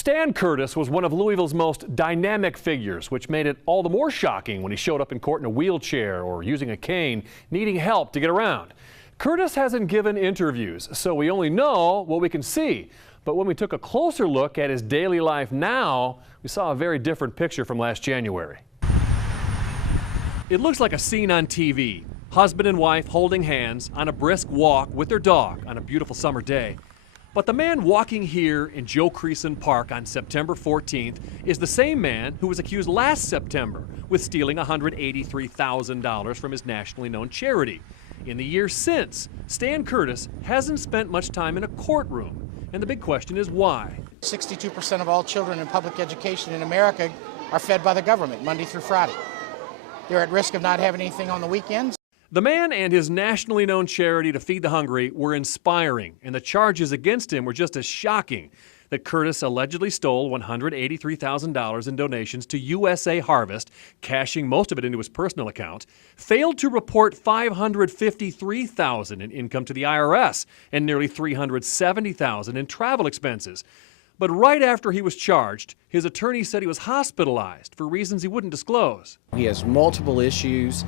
Stan Curtis was one of Louisville's most dynamic figures, which made it all the more shocking when he showed up in court in a wheelchair or using a cane, needing help to get around. Curtis hasn't given interviews, so we only know what we can see. But when we took a closer look at his daily life now, we saw a very different picture from last January. It looks like a scene on TV. Husband and wife holding hands on a brisk walk with their dog on a beautiful summer day. But the man walking here in Joe Creason Park on September 14th is the same man who was accused last September with stealing $183,000 from his nationally known charity. In the years since, Stan Curtis hasn't spent much time in a courtroom. And the big question is why? 62% of all children in public education in America are fed by the government Monday through Friday. They're at risk of not having anything on the weekends. The man and his nationally known charity to feed the hungry were inspiring, and the charges against him were just as shocking. That Curtis allegedly stole $183,000 in donations to USA Harvest, cashing most of it into his personal account, failed to report $553,000 in income to the IRS and nearly $370,000 in travel expenses. But right after he was charged, his attorney said he was hospitalized for reasons he wouldn't disclose. He has multiple issues.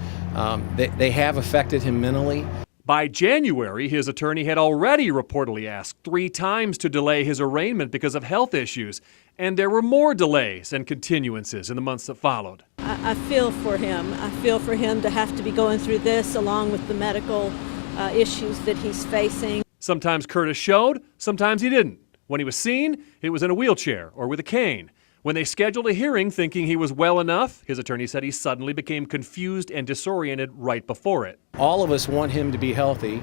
They have affected him mentally. By January, his attorney had already reportedly asked 3 times to delay his arraignment because of health issues. And there were more delays and continuances in the months that followed. I feel for him. I feel for him to have to be going through this along with the medical issues that he's facing. Sometimes Curtis showed, sometimes he didn't. When he was seen, it was in a wheelchair or with a cane. When they scheduled a hearing thinking he was well enough, his attorney said he suddenly became confused and disoriented right before it. All of us want him to be healthy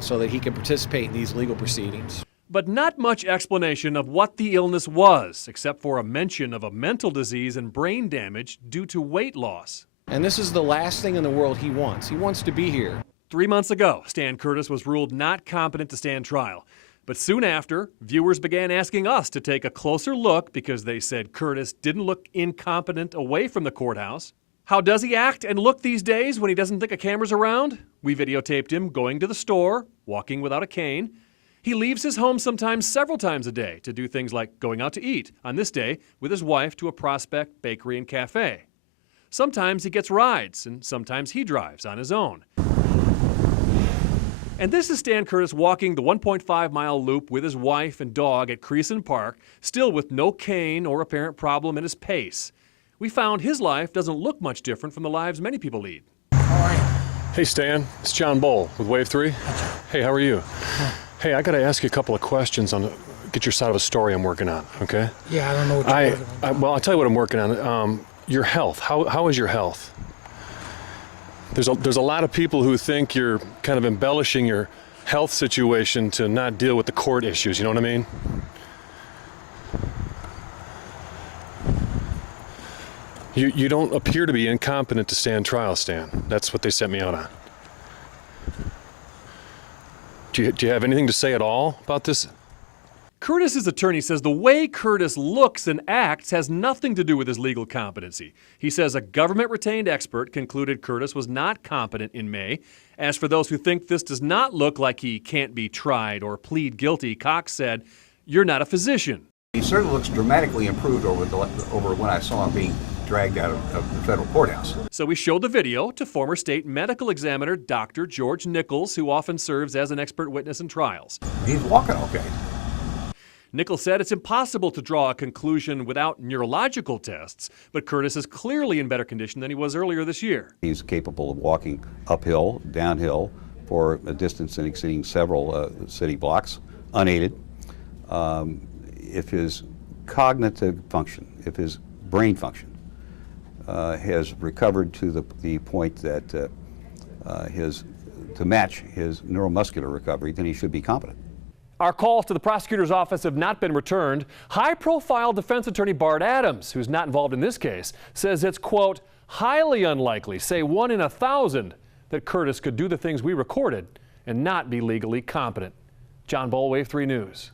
so that he can participate in these legal proceedings. But not much explanation of what the illness was, except for a mention of a mental disease and brain damage due to weight loss. And this is the last thing in the world he wants. He wants to be here. 3 months ago, Stan Curtis was ruled not competent to stand trial. But soon after, viewers began asking us to take a closer look because they said Curtis didn't look incompetent away from the courthouse. How does he act and look these days when he doesn't think a camera's around? We videotaped him going to the store, walking without a cane. He leaves his home sometimes several times a day to do things like going out to eat, on this day with his wife to a Prospect bakery and cafe. Sometimes he gets rides, and sometimes he drives on his own. And this is Stan Curtis walking the 1.5-mile loop with his wife and dog at Creason Park, still with no cane or apparent problem in his pace. We found his life doesn't look much different from the lives many people lead. All right. Hey Stan, it's John Bull with WAVE3. Hey, how are you? Hey, I gotta ask you a couple of questions get your side of a story I'm working on, okay? Yeah, I don't know what you're working on. Well, I'll tell you what I'm working on. Your health, how is your health? There's a lot of people who think you're kind of embellishing your health situation to not deal with the court issues, you know what I mean? You don't appear to be incompetent to stand trial, Stan. That's what they sent me out on. Do you have anything to say at all about this? Curtis's attorney says the way Curtis looks and acts has nothing to do with his legal competency. He says a government-retained expert concluded Curtis was not competent in May. As for those who think this does not look like he can't be tried or plead guilty, Cox said, "You're not a physician." He certainly looks dramatically improved over when I saw him being dragged out of the federal courthouse. So we showed the video to former state medical examiner Dr. George Nichols, who often serves as an expert witness in trials. He's walking okay. Nichols said it's impossible to draw a conclusion without neurological tests, but Curtis is clearly in better condition than he was earlier this year. He's capable of walking uphill, downhill, for a distance exceeding several city blocks, unaided. If his cognitive function, if his brain function has recovered to the point that to match his neuromuscular recovery, then he should be competent. Our calls to the prosecutor's office have not been returned. High-profile defense attorney Bart Adams, who's not involved in this case, says it's, quote, highly unlikely, say 1 in 1,000, that Curtis could do the things we recorded and not be legally competent. John Bull, WAVE 3 News.